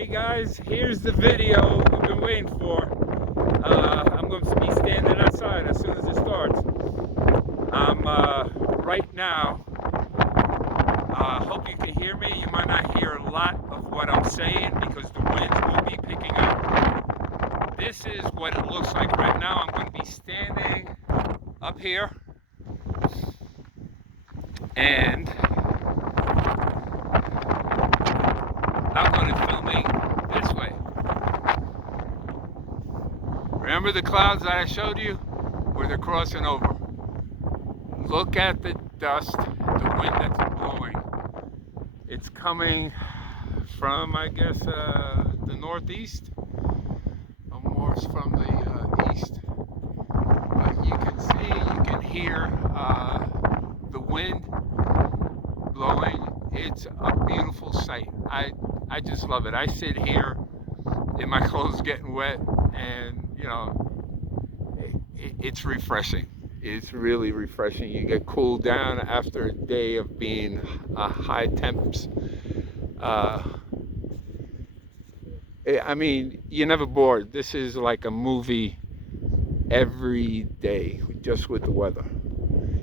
Hey guys, here's the video we've been waiting for. I'm going to be standing outside as soon as it starts. I'm right now. Hope you can hear me. You might not hear a lot of what I'm saying because the winds will be picking up. This is what it looks like right now. I'm going to be standing up here and I'm going to be filming this way. Remember the clouds that I showed you where they're crossing over? Look at the dust, the wind that's blowing. It's coming from, I guess, the northeast, or more from the east. But you can see, you can hear the wind blowing. It's a beautiful sight. I just love it. I sit here in my clothes getting wet, and you know, it's refreshing. It's really refreshing. You get cooled down after a day of being high temps. I mean, you're never bored. This is like a movie every day, just with the weather.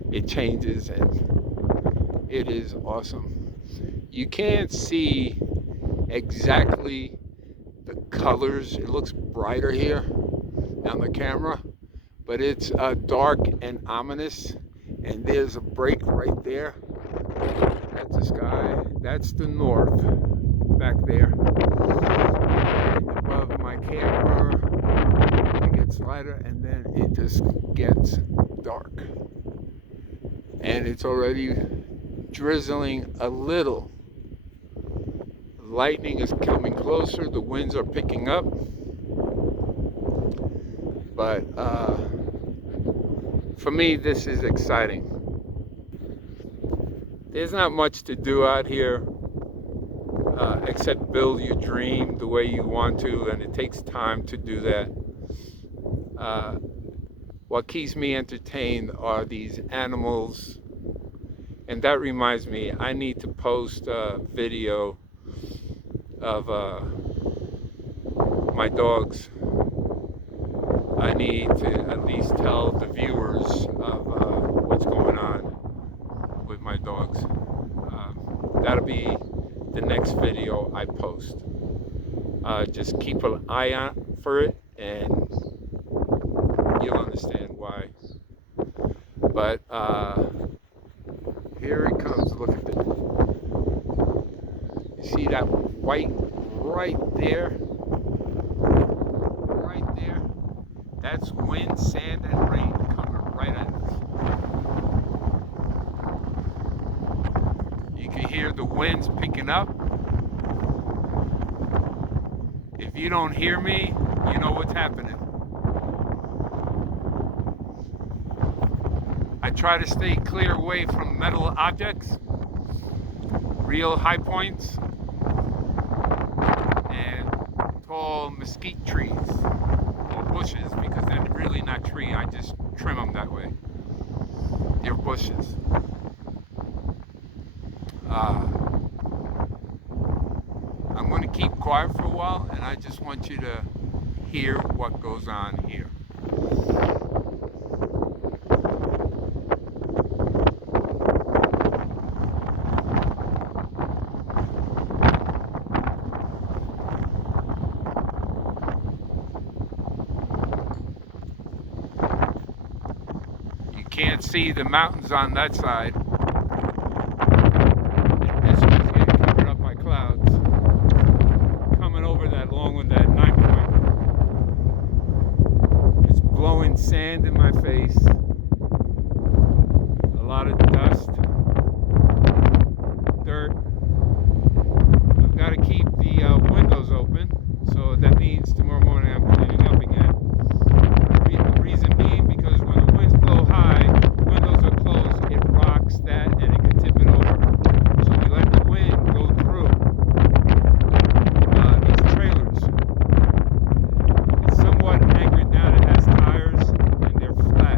It changes and it is awesome. You can't see exactly the colors. It looks brighter here on the camera, but it's dark and ominous. And there's a break right there. That's the sky. That's the north back there. Above my camper, it gets lighter, and then it just gets dark. And it's already drizzling a little. Lightning is coming closer. The winds are picking up. But for me, this is exciting. There's not much to do out here except build your dream the way you want to, and it takes time to do that. What keeps me entertained are these animals, and that reminds me, I need to post a video of my dogs. I need to at least tell the viewers of what's going on with my dogs. That'll be the next video I post. Just keep an eye out for it and you'll understand why. But here it comes. Look at it. You see that white right there? Right there? That's wind, sand, and rain coming right at us. You can hear the winds picking up. If you don't hear me, you know what's happening. I try to stay clear away from metal objects, real high points, and tall mesquite trees or bushes, because they're really not tree. I just trim them that way. They're bushes. I'm going to keep quiet for a while, and I just want you to hear what goes on here. You can't see the mountains on that side. This one's getting covered up by clouds. Coming over that long one, that 9 point. It's blowing sand in my face. A lot of dust, dirt. I've got to keep the windows open, so that means tomorrow morning I'm cleaning up again. The reason being because when the winds blow high, windows are closed, it rocks that and it can tip it over. So we let the wind go through these trailers. It's somewhat anchored down. It has tires and they're flat.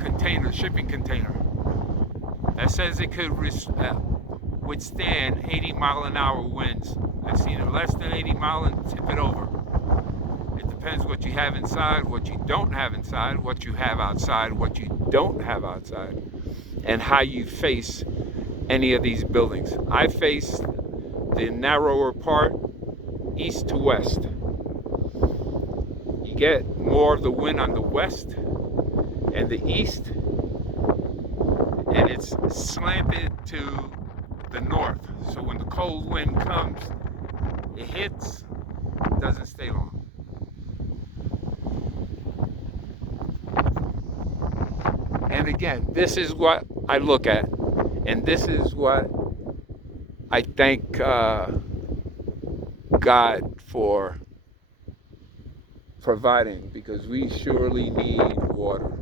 container, shipping container, that says it could withstand 80-mile-an-hour winds. I've seen it less than 80 mile and tip it over. It depends what you have inside, what you don't have inside, what you have outside, what you don't have outside, and how you face any of these buildings. I face the narrower part, east to west. You get more of the wind on the west and the east, and it's slanted to the north. So when the cold wind comes, it hits, it doesn't stay long. And again, this is what I look at, and this is what I thank God for providing, because we surely need water.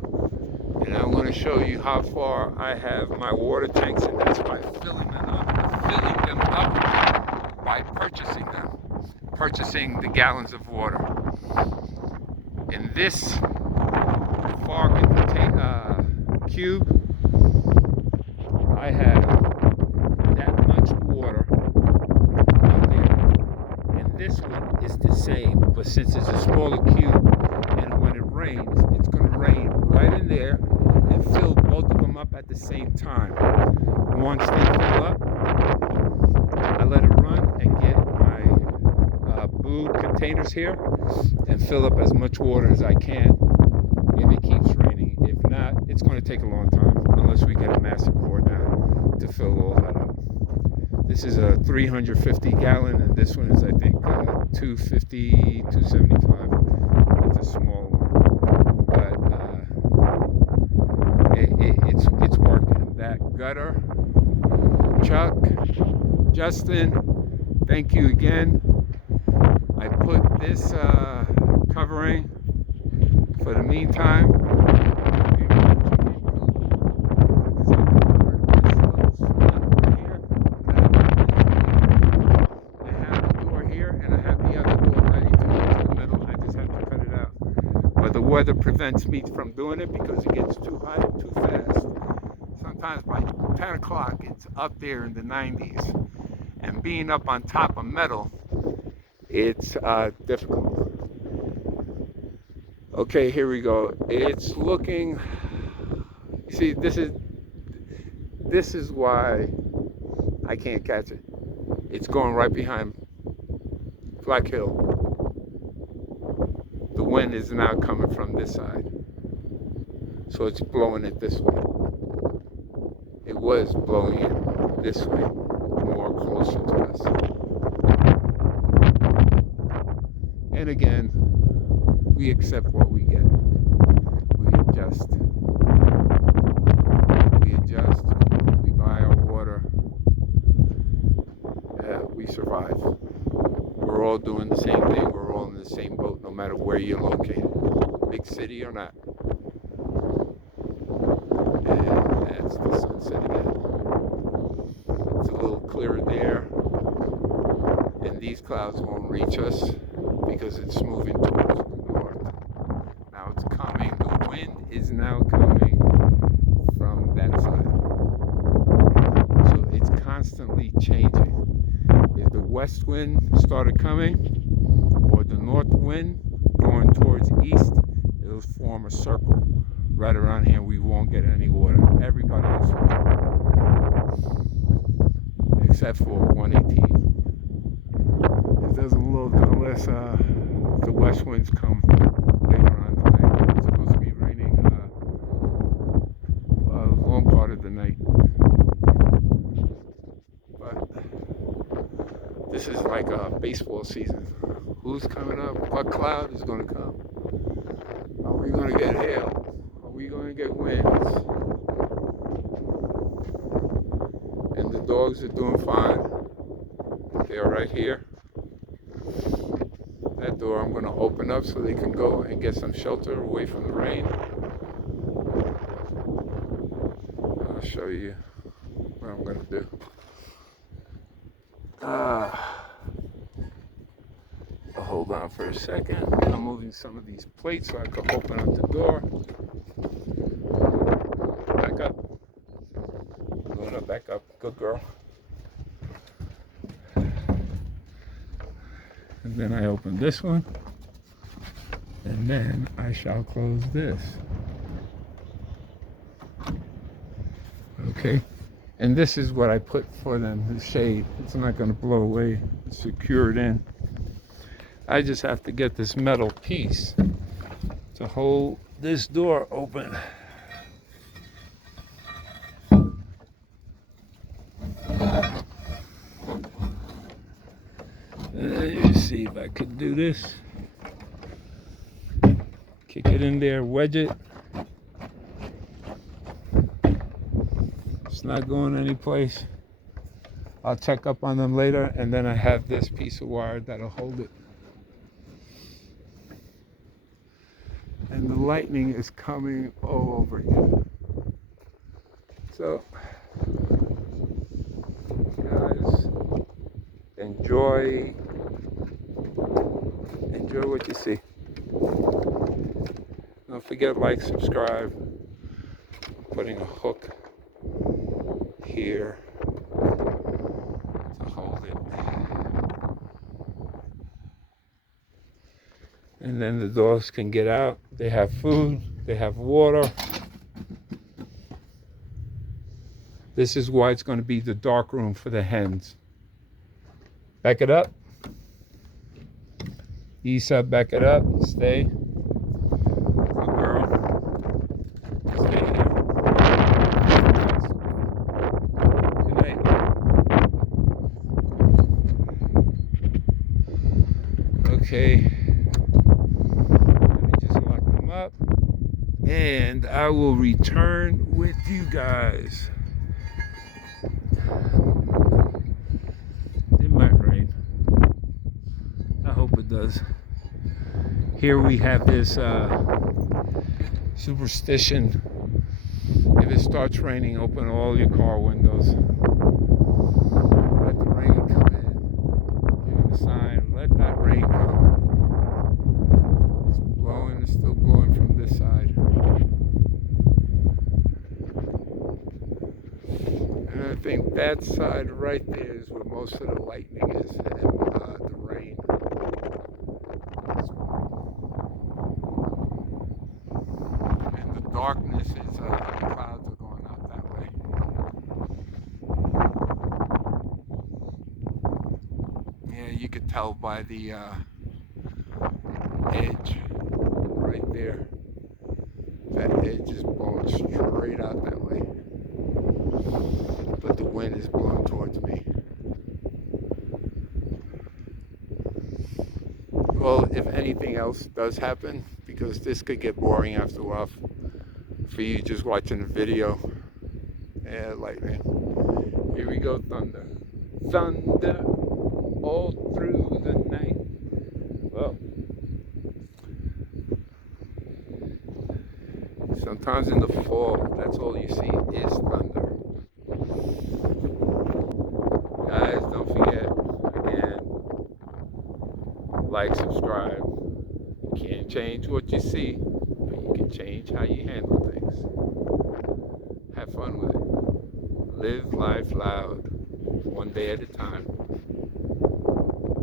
And I'm going to show you how far I have my water tanks, and that's by filling them up by purchasing the gallons of water. In this Fargan cube, I have that much water out there, and this one is the same, but since it's a smaller cube, and when it rains, it's going to rain right in there and fill both of them up at the same time. Once they fill up, I let it run and get my blue containers here and fill up as much water as I can if it keeps raining. If not, it's going to take a long time unless we get a massive pour down to fill all that up. This is a 350 gallon, and this one is, I think, 250, 275. It's a small one, but it's working. That gutter, Chuck, Justin, thank you again. I put this covering for the meantime. The weather prevents me from doing it because it gets too hot too fast. Sometimes by 10 o'clock it's up there in the 90s, and being up on top of metal, it's difficult. Okay, here we go. It's looking, see, this is why I can't catch it. It's going right behind Black Hill. The wind is now coming from this side, so it's blowing it this way. It was blowing it this way, more closer to us. And again, we accept what we get. We adjust. We buy our water. We survive. We're all doing the same thing. We're all in the same boat, no matter where you're located, big city or not. And that's the sunset again. It's a little clearer there, and these clouds won't reach us because it's moving towards the north. Now it's coming. The wind is now coming from that side, so it's constantly changing. If the west wind started coming, or the north wind going towards east, it'll form a circle right around here. We won't get any water. Everybody gets water, except for 118. It doesn't look unless the west winds come later on tonight. It's supposed to be raining a long part of the night. This is like a baseball season. Who's coming up? What cloud is going to come? Are we going to get hail? Are we going to get winds? And the dogs are doing fine. They're right here. That door I'm going to open up so they can go and get some shelter away from the rain. I'll show you what I'm going to do. Hold on for a second. I'm moving some of these plates so I can open up the door. back up. Good girl. And then I open this one. And then I shall close this. Okay. And this is what I put for them, the shade. It's not going to blow away. It's secured in. I just have to get this metal piece to hold this door open. Let me see if I could do this. Kick it in there, wedge it. It's not going anyplace. I'll check up on them later, and then I have this piece of wire that'll hold it. And the lightning is coming all over you. So, guys, enjoy what you see. Don't forget, like, subscribe. I'm putting a hook here to hold it. And then the dogs can get out. They have food, they have water. This is why it's going to be the dark room for the hens. Back it up. Isa, back it up. Stay. Good girl. Stay here. Good night. Okay. Let me just lock them up. And I will return with you guys. It might rain. I hope it does. Here we have this superstition. If it starts raining, open all your car windows. Let the rain come in. Give it a sign. Let that rain come. It's blowing. It's still blowing from this side. And I think that side right there is where most of the lightning is, and the rain. And the darkness is, the clouds are going out that way. Yeah, you could tell by the edge right there. That edge is blowing straight out that way. But the wind is blowing towards me. Well, if anything else does happen, because this could get boring after a while for you just watching the video. Yeah, lightning. Here we go, thunder. Thunder all through the night. Well, sometimes in the fall, that's all you see is thunder. Guys, don't forget, again, like, subscribe. You can't change what you see, but you can change how you handle things. Have fun with it. Live life loud, one day at a time.